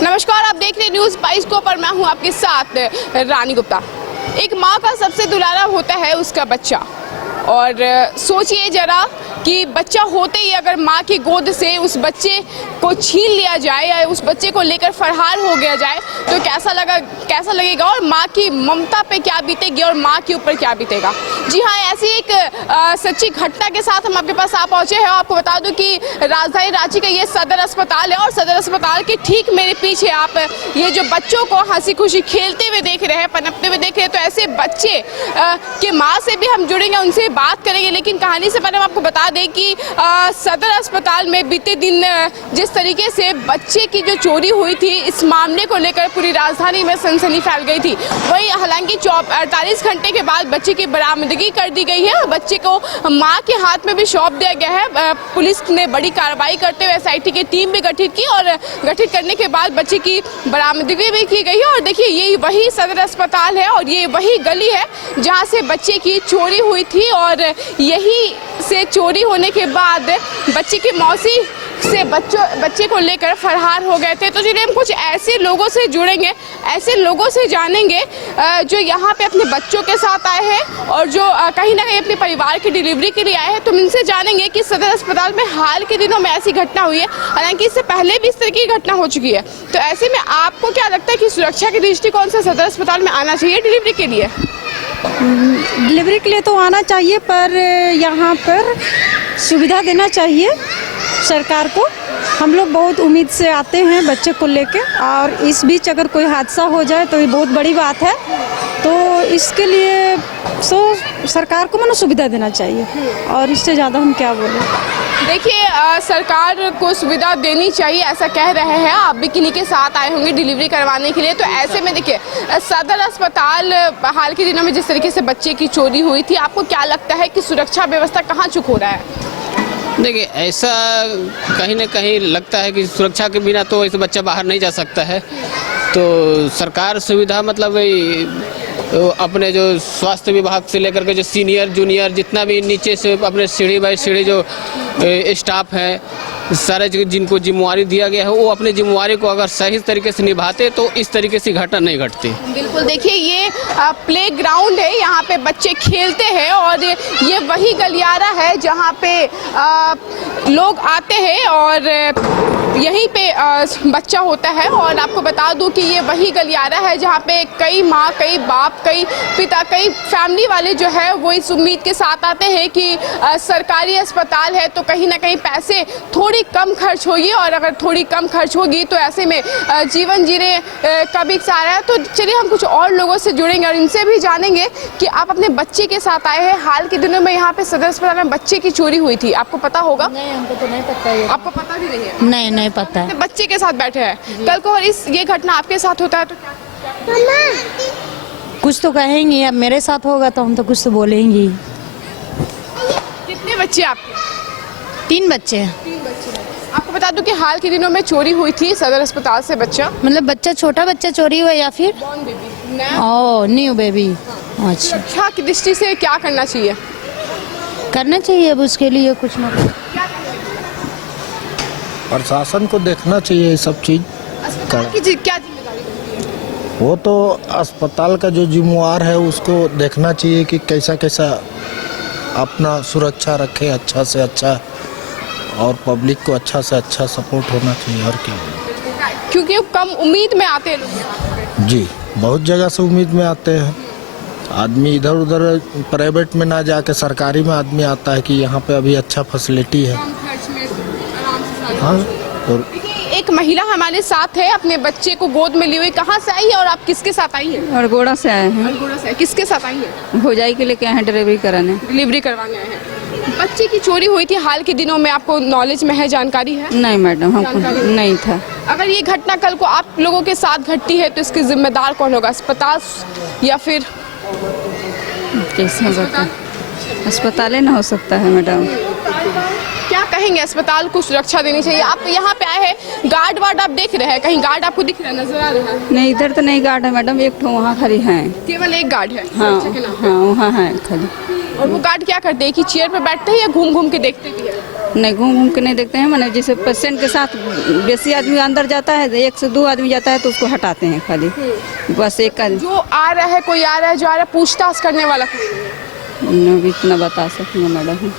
नमस्कार, आप देख रहे हैं न्यूज़ 22 को, पर मैं हूं आपके साथ रानी गुप्ता। एक माँ का सबसे दुलारा होता है उसका बच्चा, और सोचिए जरा कि बच्चा होते ही अगर माँ की गोद से उस बच्चे को छीन लिया जाए या उस बच्चे को लेकर फरार हो गया जाए तो कैसा लगेगा, और माँ की ममता पे क्या बीतेगी और माँ के ऊपर क्या बीतेगा। जी हाँ, ऐसी एक सच्ची घटना के साथ हम आपके पास आ पहुँचे हैं। आपको बता दूं कि राजधानी रांची का ये सदर अस्पताल है, और सदर अस्पताल के ठीक मेरे पीछे आप ये जो बच्चों को हंसी खुशी खेलते हुए देख रहे हैं, पनपते हुए देख रहे हैं, तो ऐसे बच्चे के माँ से भी हम जुड़ेंगे, उनसे बात करेंगे। लेकिन कहानी से पहले हम आपको बता दें कि सदर अस्पताल में बीते दिन जिस तरीके से बच्चे की जो चोरी हुई थी, इस मामले को लेकर पूरी राजधानी में सनसनी फैल गई थी। वहीं हालांकि 48 घंटे के बाद बच्चे की बरामदगी कर दी गई है, बच्चे को मां के हाथ में भी सौंप दिया गया है। पुलिस ने बड़ी कार्रवाई करते हुए एसआईटी की टीम भी गठित की, और गठित करने के बाद बच्चे की बरामदगी भी की गई है। और देखिए, ये वही सदर अस्पताल है और ये वही गली है जहाँ से बच्चे की चोरी हुई थी, और यही से चोरी होने के बाद बच्चे की मौसी से बच्चे को लेकर फरार हो गए थे। तो चलिए हम कुछ ऐसे लोगों से जुड़ेंगे, ऐसे लोगों से जानेंगे जो यहाँ पे अपने बच्चों के साथ आए हैं और जो कहीं ना कहीं अपने परिवार की डिलीवरी के लिए आए हैं। तो इनसे जानेंगे कि सदर अस्पताल में हाल के दिनों में ऐसी घटना हुई है, हालांकि इससे पहले भी इस तरह की घटना हो चुकी है। तो ऐसे में आपको क्या लगता है कि सुरक्षा के दृष्टिकोण से सदर अस्पताल में आना चाहिए डिलीवरी के लिए? डिलीवरी के लिए तो आना चाहिए, पर यहाँ पर सुविधा देना चाहिए सरकार को। हम लोग बहुत उम्मीद से आते हैं बच्चे को लेके, और इस बीच अगर कोई हादसा हो जाए तो ये बहुत बड़ी बात है। तो इसके लिए सरकार को मानो सुविधा देना चाहिए, और इससे ज़्यादा हम क्या बोलें। देखिए, सरकार को सुविधा देनी चाहिए ऐसा कह रहे हैं। आप भी किन्हीं के साथ आए होंगे डिलीवरी करवाने के लिए। तो ऐसे में देखिए, सदर अस्पताल हाल के दिनों में जिस तरीके से बच्चे की चोरी हुई थी, आपको क्या लगता है कि सुरक्षा व्यवस्था कहाँ चूक हो रहा है? देखिए, ऐसा कहीं ना कहीं लगता है कि सुरक्षा के बिना तो ऐसे बच्चा बाहर नहीं जा सकता है। तो सरकार सुविधा मतलब अपने जो स्वास्थ्य विभाग से लेकर के जो सीनियर जूनियर जितना भी नीचे से अपने सीढ़ी बाई सीढ़ी जो स्टाफ है, सारे जिनको जिम्मेवारी दिया गया है, वो अपनी जिम्मेवारी को अगर सही तरीके से निभाते तो इस तरीके से घटना नहीं घटती। बिल्कुल, देखिए ये प्ले ग्राउंड है, यहाँ पे बच्चे खेलते हैं, और ये वही गलियारा है जहाँ पे लोग आते हैं और यहीं पे बच्चा होता है। और आपको बता दूं कि ये वही गलियारा है जहाँ पे कई माँ, कई बाप, कई पिता, कई फैमिली वाले जो है वो इस उम्मीद के साथ आते हैं कि सरकारी अस्पताल है तो कहीं ना कहीं पैसे थोड़ी कम खर्च होगी, और अगर थोड़ी कम खर्च होगी तो ऐसे में जीवन जीने का भी सहारा है। तो चलिए हम कुछ और लोगों से जुड़ेंगे और इनसे भी जानेंगे कि आप अपने बच्चे के साथ आए हैं। हाल के दिनों में यहाँ पे सदर अस्पताल में बच्चे की चोरी हुई थी, आपको पता होगा? नहीं, हमको तो नहीं पता है। आपको पता भी नहीं है? नहीं पता है। बच्चे के साथ बैठे हैं, कल को ये घटना आपके साथ होता है तो क्या? कुछ तो कहेंगी, अब मेरे साथ होगा तो हम तो कुछ तो बोलेंगी। कितने बच्चे आपके? 3 बच्चे हैं। 3 बच्चे हैं। आपको बता दूं कि हाल के दिनों में चोरी हुई थी सदर अस्पताल से बच्चा। मतलब बच्चा, छोटा बच्चा चोरी हुआ या फिर बॉर्न बेबी? ओह, न्यू बेबी। अच्छा, सुरक्षा की दृष्टि से क्या करना चाहिए? करना चाहिए अब उसके लिए कुछ ना कुछ। प्रशासन को देखना चाहिए ये सब चीज़। अस्पताल की क्या जिम्मेदारी बनती है? वो तो अस्पताल का जो जिम्मेवार है उसको देखना चाहिए कि कैसा कैसा अपना सुरक्षा रखे अच्छा से अच्छा, और पब्लिक को अच्छा से अच्छा सपोर्ट होना चाहिए। और क्या, क्योंकि कम उम्मीद में आते हैं लोग। जी, बहुत जगह से उम्मीद में आते हैं आदमी, इधर उधर प्राइवेट में ना जाके सरकारी में आदमी आता है कि यहाँ पे अभी अच्छा फैसिलिटी है। कम खर्च में आराम से। हाँ, और एक महिला हमारे साथ है, अपने बच्चे को गोद में ली हुई। कहाँ से आई है और आप किसके साथ आई है? अरगोड़ा से आए हैं। अरगोड़ा से। किसके साथ आई है? भौजाई के लेके आए हैं डिलीवरी कराने। डिलीवरी करवाने आए हैं। बच्चे की चोरी हुई थी हाल के दिनों में, आपको नॉलेज में है, जानकारी है? नहीं मैडम, हमको नहीं था। अगर ये घटना कल को आप लोगों के साथ घटती है तो इसके जिम्मेदार कौन होगा, अस्पताल या फिर कैसे हो सकता है? अस्पताल ना हो सकता है मैडम। क्या कहेंगे? अस्पताल को सुरक्षा देनी चाहिए। आप यहाँ पे आए हैं, गार्ड वार्ड आप देख रहे हैं, कहीं गार्ड आपको दिख रहा है, नजर आ रहा है? नहीं, इधर तो नहीं गार्ड है मैडम, एक ठो वहाँ खाली है। केवल एक गार्ड है? हाँ हाँ, वहाँ है खाली। और वो गार्ड क्या करते हैं कि चेयर पे बैठते हैं या घूम घूम के देखते भी है? नहीं घूम घूम के नहीं देखते हैं, मैंने जैसे पेशेंट के साथ बेसी आदमी अंदर जाता है, 1 से 2 आदमी जाता है तो उसको हटाते हैं खाली, बस एक आदमी। जो आ रहा है, कोई आ रहा है, जो आ रहा है, पूछताछ करने वाला अभी इतना बता सकूँगा मैडम।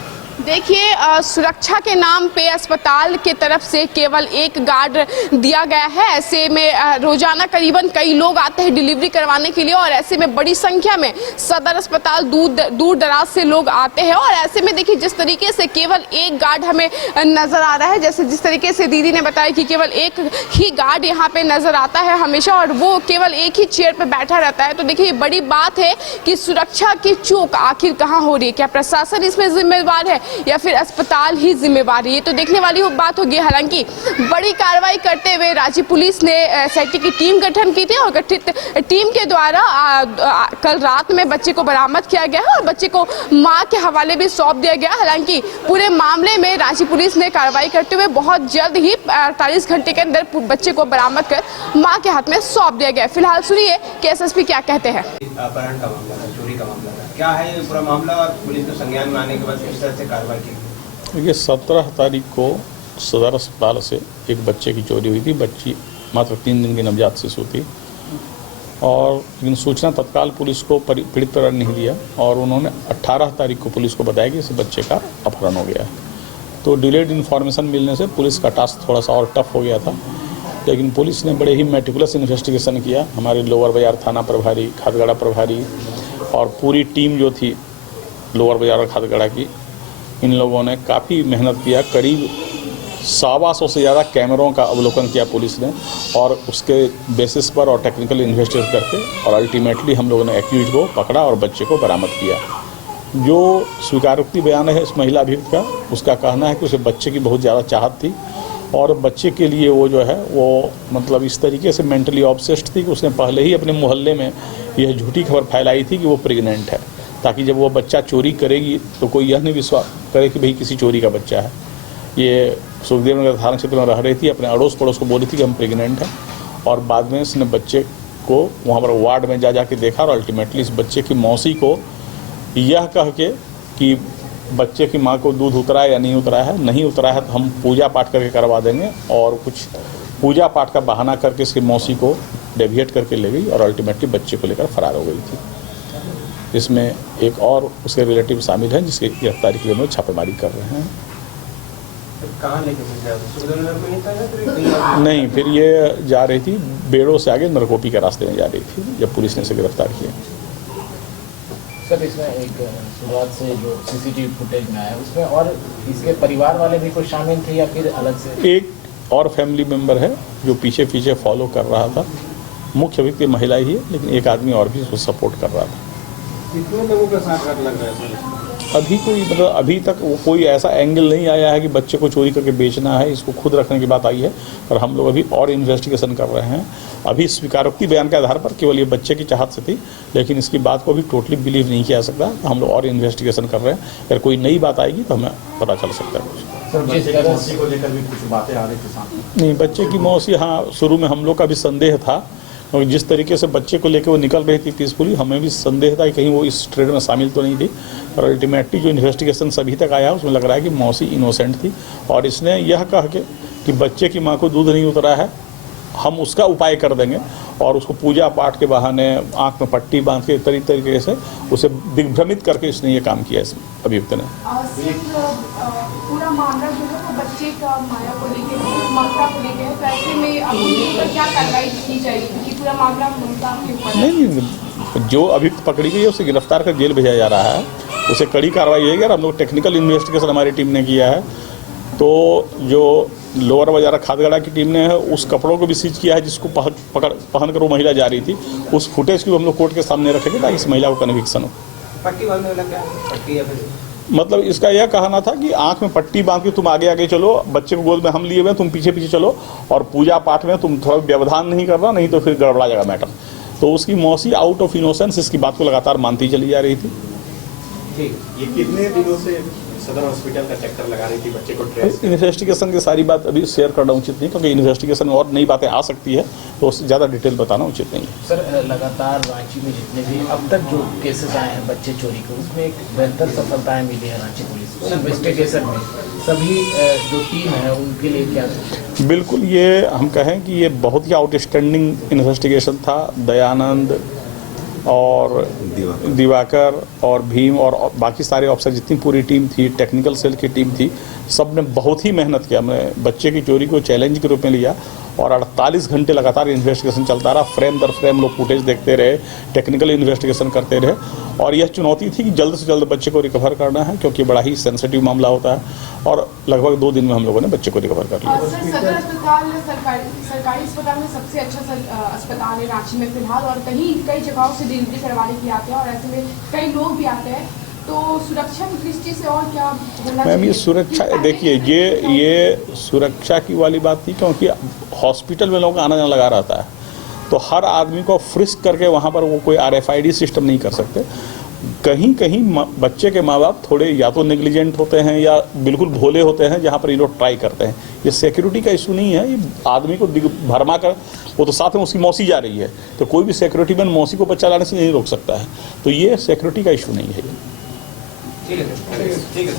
देखिए, सुरक्षा के नाम पे अस्पताल के तरफ से केवल एक गार्ड दिया गया है। ऐसे में रोजाना करीबन कई लोग आते हैं डिलीवरी करवाने के लिए, और ऐसे में बड़ी संख्या में सदर अस्पताल दूर दराज से लोग आते हैं। और ऐसे में देखिए, जिस तरीके से केवल एक गार्ड हमें नजर आ रहा है, जैसे जिस तरीके से दीदी ने बताया कि केवल एक ही गार्ड यहाँ पे नजर आता है हमेशा, और वो केवल एक ही चेयर पे बैठा रहता है। तो देखिए, बड़ी बात है कि सुरक्षा की चूक आखिर कहाँ हो रही है, क्या प्रशासन इसमें जिम्मेवार है या फिर अस्पताल ही जिम्मेवार है, ये तो देखने वाली बात होगी। हालांकि बड़ी कार्रवाई करते हुए राज्य पुलिस ने एसआईटी की टीम गठन की थी, और गठित टीम के द्वारा कल रात में बच्चे को बरामद किया गया है और बच्चे को मां के हवाले भी सौंप दिया गया। हालांकि पूरे मामले में राज्य पुलिस ने कार्रवाई करते हुए बहुत जल्द ही 48 घंटे के अंदर बच्चे को बरामद कर मां के हाथ में सौंप दिया गया। फिलहाल सुनिए कि एसएसपी क्या कहते हैं। अपहरण का मामला था, चोरी का मामला था, क्या है ये पूरा मामला और पुलिस को संज्ञान में आने के बाद किस तरह से कार्रवाई की? देखिए, 17 तारीख को सदर अस्पताल से एक बच्चे की चोरी हुई थी। बच्ची मात्र 3 दिन की नवजात शिशु थी, और लेकिन सूचना तत्काल पुलिस को पीड़ित परिवार ने नहीं दिया, और उन्होंने 18 तारीख को पुलिस को बताया कि इस बच्चे का अपहरण हो गया है। तो डिलेड इन्फॉर्मेशन मिलने से पुलिस का टास्क थोड़ा सा और टफ हो गया था, लेकिन पुलिस ने बड़े ही मेटिकुलस इन्वेस्टिगेशन किया। हमारे लोअर बाजार थाना प्रभारी, खादगड़ा प्रभारी और पूरी टीम जो थी लोअर बाजार और खादगड़ा की, इन लोगों ने काफ़ी मेहनत किया। करीब 125 से ज़्यादा कैमरों का अवलोकन किया पुलिस ने, और उसके बेसिस पर और टेक्निकल इन्वेस्टिगेशन करके और अल्टीमेटली हम लोगों ने एक्यूज को पकड़ा और बच्चे को बरामद किया। जो स्वीकारोक्ति बयान है इस महिला अभियुक्त का, उसका कहना है कि उसे बच्चे की बहुत ज़्यादा चाहत थी, और बच्चे के लिए वो जो है वो मतलब इस तरीके से मेंटली ऑब्सेस्ड थी कि उसने पहले ही अपने मोहल्ले में यह झूठी खबर फैलाई थी कि वो प्रेग्नेंट है, ताकि जब वो बच्चा चोरी करेगी तो कोई यह नहीं विश्वास करे कि भाई किसी चोरी का बच्चा है। ये सुखदेव नगर थाना क्षेत्र में रह रही थी, अपने अड़ोस पड़ोस को बोली थी कि हम प्रेग्नेंट हैं, और बाद में इसने बच्चे को वहाँ पर वार्ड में जा के देखा, और अल्टीमेटली इस बच्चे की मौसी को यह कह के कि बच्चे की माँ को दूध उतरा है या नहीं उतरा है, नहीं उतरा है तो हम पूजा पाठ करके करवा देंगे, और कुछ पूजा पाठ का बहाना करके इसकी मौसी को डेविएट करके ले गई, और अल्टीमेटली बच्चे को लेकर फरार हो गई थी। इसमें एक और उसके रिलेटिव शामिल हैं, जिसकी गिरफ्तारी के लिए छापेमारी कर रहे हैं। कहाँ लेके नहीं, फिर ये जा रही थी बेड़ो से आगे नरकोपी के रास्ते में जा रही थी जब पुलिस ने इसे गिरफ्तार किया। सर, इसमें एक शुरुआत से जो सीसीटीवी फुटेज में आया उसमें और इसके परिवार वाले भी कुछ शामिल थे या फिर अलग से? एक और फैमिली मेंबर है जो पीछे पीछे फॉलो कर रहा था। मुख्य व्यक्ति महिला ही है, लेकिन एक आदमी और भी उसको सपोर्ट कर रहा था। कितने लोगों का साथ लग रहा है? अभी कोई मतलब अभी तक कोई ऐसा एंगल नहीं आया है कि बच्चे को चोरी करके बेचना है, इसको खुद रखने की बात आई है, और हम लोग अभी और इन्वेस्टिगेशन कर रहे हैं। अभी स्वीकारोक्ति बयान के आधार पर केवल ये बच्चे की चाहत से थी, लेकिन इसकी बात को अभी टोटली बिलीव नहीं किया जा सकता। तो हम लोग और इन्वेस्टिगेशन कर रहे हैं, अगर कोई नई बात आएगी तो हमें पता चल सकता है। मौसी को लेकर भी कुछ बातें आ रही थी सामने? नहीं, बच्चे की मौसी, हाँ, शुरू में हम लोग का भी संदेह था, और जिस तरीके से बच्चे को लेकर वो निकल रही थी पीसफुली, हमें भी संदेह था कि कहीं वो इस ट्रेड में शामिल तो नहीं थी। और अल्टीमेटली जो इन्वेस्टिगेशन अभी तक आया उसमें लग रहा है कि मौसी इनोसेंट थी, और इसने यह कह के कि बच्चे की माँ को दूध नहीं उतरा है, हम उसका उपाय कर देंगे, और उसको पूजा पाठ के बहाने आँख में पट्टी बांध के तरीके से उसे दिग्भ्रमित करके इसने ये काम किया इस अभियुक्त ने। पूरा मामला जो है वो बच्चे का माया को लेकर, ममता को लेकर, पैसे में अब उनके ऊपर क्या कार्रवाई की जाएगी, क्योंकि पूरा मामला ममता के ऊपर? नहीं, जो अभियुक्त पकड़ी गई है उसे गिरफ्तार कर जेल भेजा जा रहा है, उसे कड़ी कार्रवाई होगी। और हम लोग टेक्निकल इन्वेस्टिगेशन हमारी टीम ने किया है, तो जो लोअर बाजार खादगड़ा की टीम ने है उस कपड़ों को भी सीज किया है जिसको पहन कर वो महिला जा रही थी। उस फुटेज को हम लोग कोर्ट के सामने रखेंगे ताकि इस महिला को कन्विक्शन हो। पट्टी बांधने वाला क्या है? पट्टी या फिर मतलब इसका यह कहना था कि आंख में पट्टी बांध के तुम आगे आगे चलो, बच्चे को गोद में हम लिए हुए, तुम पीछे पीछे चलो, और पूजा पाठ में तुम थोड़ा व्यवधान नहीं करना, नहीं तो फिर गड़बड़ा जाएगा मैटर। तो उसकी मौसी आउट ऑफ इनोसेंस इसकी बात को लगातार मानती चली जा रही थी। ठीक। ये कितने दिनों से सदर हॉस्पिटल का चक्कर लगा रही थी बच्चे को ट्रेस इन्वेस्टिगेशन की सारी बात अभी शेयर करना उचित नहीं, क्योंकि इन्वेस्टिगेशन में और नई बातें आ सकती है, तो उससे ज़्यादा डिटेल बताना उचित नहीं है। सर लगातार रांची में जितने भी अब तक जो केसेस आए हैं बच्चे चोरी के, उसमें एक बेहतर सफलताएं मिली है रांची पुलिस को इन्वेस्टिगेशन में। सभी जो टीम है उनके लिए क्या सोचें? बिल्कुल, ये हम कहें कि ये बहुत ही आउटस्टैंडिंग इन्वेस्टिगेशन था। दयानंद और दिवाकर और भीम और बाकी सारे ऑफिसर, जितनी पूरी टीम थी, टेक्निकल सेल की टीम थी, सब ने बहुत ही मेहनत किया। मैं बच्चे की चोरी को चैलेंज के रूप में लिया और 48 घंटे लगातार इन्वेस्टिगेशन चलता रहा। फ्रेम दर फ्रेम लोग फुटेज देखते रहे, टेक्निकल इन्वेस्टिगेशन करते रहे, और यह चुनौती थी कि जल्द से जल्द बच्चे को रिकवर करना है, क्योंकि बड़ा ही सेंसिटिव मामला होता है। और लगभग 2 दिन में हम लोगों ने बच्चे को रिकवर कर लिया। सर, सदर अस्पताल सरकारी अस्पताल में सबसे अच्छा अस्पताल है रांची में फिलहाल, और कई जगहों से डिलीवरी करवाने के लिए आते हैं, और ऐसे में कई लोग भी आते हैं, तो सुरक्षा की दृष्टि से और क्या होना चाहिए? मैम, ये सुरक्षा, देखिए ये सुरक्षा की वाली बात थी, क्योंकि हॉस्पिटल में लोग आना जाना लगा रहता है, तो हर आदमी को फ्रिस्क करके वहाँ पर वो कोई RFID सिस्टम नहीं कर सकते। कहीं कहीं बच्चे के माँ बाप थोड़े या तो नेग्लिजेंट होते हैं या बिल्कुल भोले होते हैं, जहाँ पर ये लोग ट्राई करते हैं। ये सिक्योरिटी का इशू नहीं है, ये आदमी को भरमा कर, वो तो साथ में उसकी मौसी जा रही है, तो कोई भी सिक्योरिटी मैन मौसी को बच्चा लाने से नहीं रोक सकता है, तो ये सिक्योरिटी का इशू नहीं है। ठीक है।